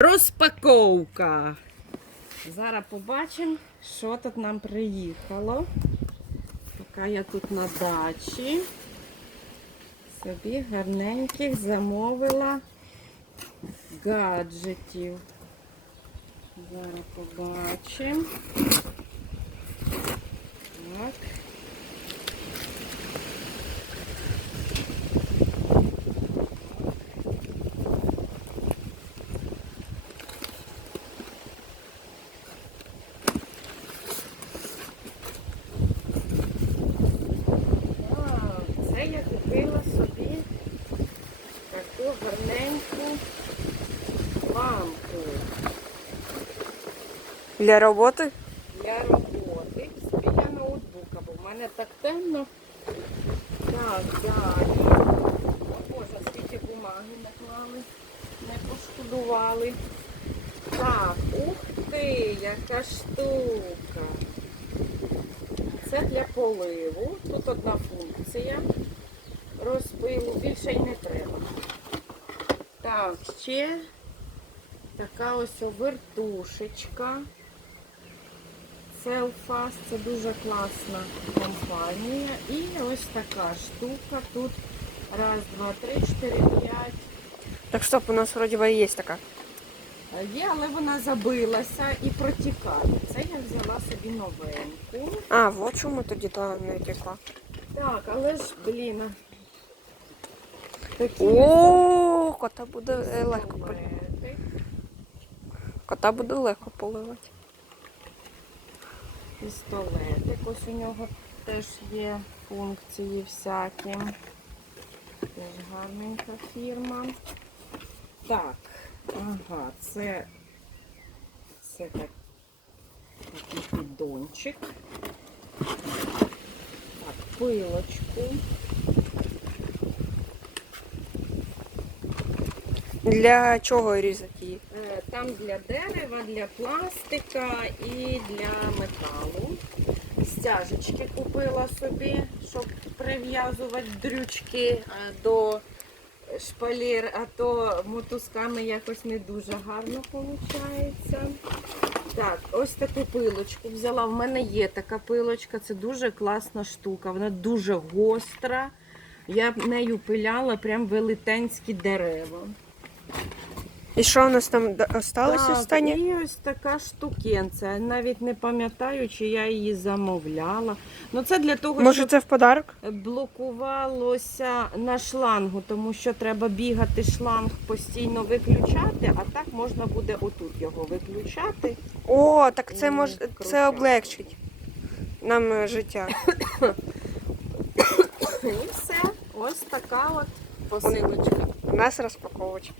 Розпаковка. Зараз побачимо, що тут нам приїхало. Поки я тут на дачі. Собі гарненьких замовила гаджетів. Зараз побачимо. Так. Вау, я купила собі таку гарненьку лампу Для роботи? для роботи біля ноутбука, бо в мене так темно. Так, далі. О Боже, скільки бумаги наклали, не пошкодували. Так, ух ти, яка штука. Це для поливу. Тут одна функція розпилу, більше й не треба. Так, ще така ось вертушечка. Селфас, це дуже класна компанія. І ось така штука. Тут раз, два, три, чотири, п'ять. Так стоп, у нас вроді є така. Є, але вона забилася і протікає. Це я взяла собі новеньку. А, от чому тоді та не текла. Так, але ж, блін. Такі О, кота буде е, легко поливати. Кота буде легко поливати. Пістолетик. Ось у нього теж є функції всякі. Теж гарненька фірма. Так, ага, це, це так, такий піддончик. Так, пилочку. Для чого різати її? Е, Там для дерева, для пластика і для металу. Стяжечки купила собі, щоб прив'язувати дрючки е, до шпалер, а то мотузками якось не дуже гарно виходить. Так, ось таку пилочку взяла. В мене є така пилочка, це дуже класна штука. Вона дуже гостра. Я нею пиляла прям велетенські дерева. І що у нас там Так, останнє? І ось така штукенця. Навіть не пам'ятаю, чи я її замовляла. Ну це для того, Може щоб це в подарок? блокувалося на шлангу, тому що треба бігати шланг постійно виключати, а так можна буде отут його виключати. О, так це М, може круто. це облегчить нам е, життя. І все. Ось така от посилочка. У нас розпаковочка.